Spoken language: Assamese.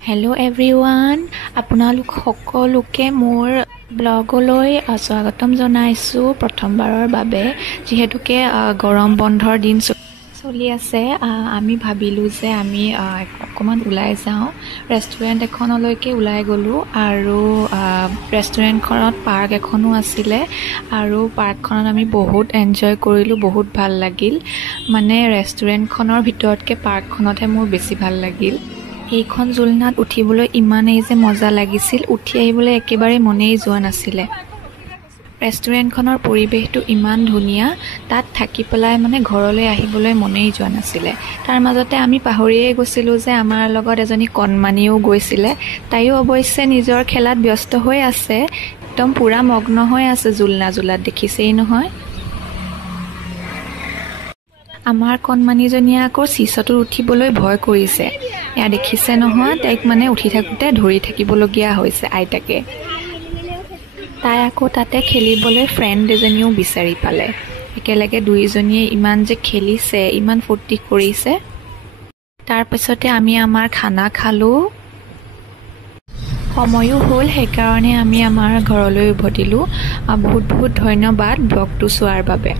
হেল্ল' এভৰিৱান, আপোনালোক সকলোকে মোৰ ব্লগলৈ স্বাগতম জনাইছোঁ প্ৰথমবাৰৰ বাবে। যিহেতুকে গৰম বন্ধৰ দিন চলি আছে, আমি ভাবিলোঁ যে আমি অকণমান ওলাই যাওঁ। ৰেষ্টুৰেণ্ট এখনলৈকে ওলাই গ'লোঁ আৰু ৰেষ্টুৰেণ্টখনত পাৰ্ক এখনো আছিলে আৰু পাৰ্কখনত আমি বহুত এনজয় কৰিলোঁ, বহুত ভাল লাগিল। মানে ৰেষ্টুৰেণ্টখনৰ ভিতৰতকৈ পাৰ্কখনতহে মোৰ বেছি ভাল লাগিল। এইখন জুলনাত উঠিবলৈ ইমানেই যে মজা লাগিছিল, উঠি আহিবলৈ একেবাৰে মনেই যোৱা নাছিলে। ৰেষ্টুৰেণ্টখনৰ পৰিৱেশটো ইমান ধুনীয়া, তাত থাকি পেলাই মানে ঘৰলৈ আহিবলৈ মনেই যোৱা নাছিলে। তাৰ মাজতে আমি পাহৰিয়ে গৈছিলোঁ যে আমাৰ লগত এজনী কণমানিও গৈছিলে। তাইও অৱশ্যে নিজৰ খেলাত ব্যস্ত হৈ আছে, একদম পূৰা মগ্ন হৈ আছে জুলনাত, দেখিছেই নহয়। আমাৰ কণমানিজনীয়ে আকৌ চিচটোত উঠিবলৈ ভয় কৰিছে। এয়া দেখিছে নহয়, তাইক মানে উঠি থাকোঁতে ধৰি থাকিবলগীয়া হৈছে আইতাকে। তাই আকৌ তাতে খেলিবলৈ ফ্ৰেণ্ড এজনীও বিচাৰি পালে। একেলগে দুয়োজনীয়ে ইমান যে খেলিছে, ইমান ফূৰ্তি কৰিছে। তাৰপিছতে আমি আমাৰ খানা খালোঁ। সময়ো হ'ল, সেইকাৰণে আমি আমাৰ ঘৰলৈ উভতিলোঁ। বহুত বহুত ধন্যবাদ ব্লগটো চোৱাৰ বাবে।